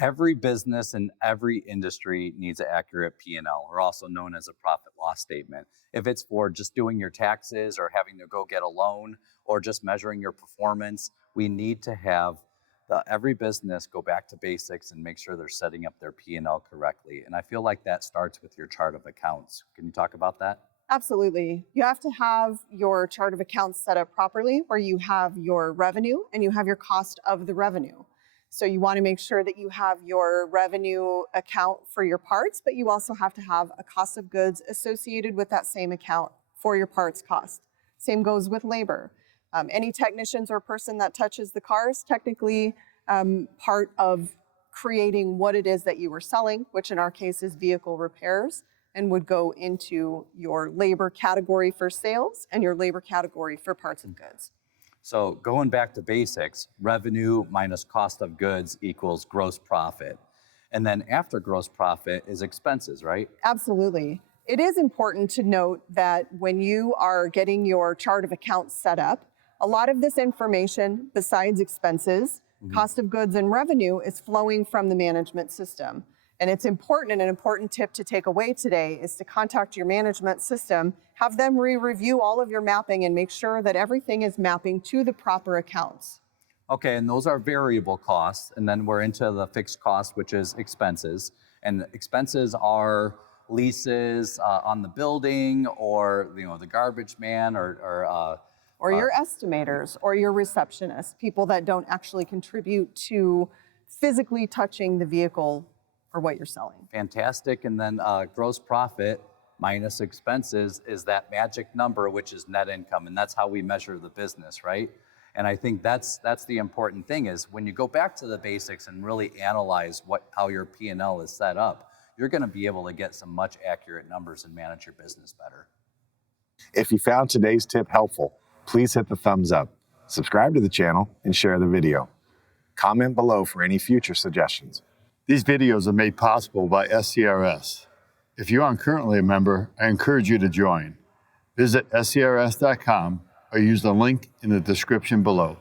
Every business in every industry needs an accurate P&L, or also known as a profit loss statement. If it's for just doing your taxes or having to go get a loan or just measuring your performance, we need to have every business go back to basics and make sure they're setting up their P&L correctly. And I feel like that starts with your chart of accounts. Can you talk about that? Absolutely. You have to have your chart of accounts set up properly, where you have your revenue and you have your cost of the revenue. So you want to make sure that you have your revenue account for your parts, but you also have to have a cost of goods associated with that same account for your parts cost. Same goes with labor. Any technicians or person that touches the cars, technically part of creating what it is that you were selling, which in our case is vehicle repairs, and would go into your labor category for sales and your labor category for parts of goods. So going back to basics, revenue minus cost of goods equals gross profit. And then after gross profit is expenses, right? Absolutely. It is important to note that when you are getting your chart of accounts set up, a lot of this information, besides expenses, cost of goods and revenue, is flowing from the management system. And it's important, and an important tip to take away today is to contact your management system, have them re-review all of your mapping and make sure that everything is mapping to the proper accounts. Okay, and those are variable costs. And then we're into the fixed cost, which is expenses. And expenses are leases on the building, or the garbage man, or your estimators or your receptionists, people that don't actually contribute to physically touching the vehicle or what you're selling. Fantastic. And then gross profit minus expenses is that magic number, which is net income. And that's how we measure the business, right? And I think that's the important thing, is when you go back to the basics and really analyze how your P&L is set up, you're going to be able to get some much accurate numbers and manage your business better. If you found today's tip helpful, please hit the thumbs up, subscribe to the channel, and share the video. Comment below for any future suggestions. These videos are made possible by SCRS. If you aren't currently a member, I encourage you to join. Visit scrs.com or use the link in the description below.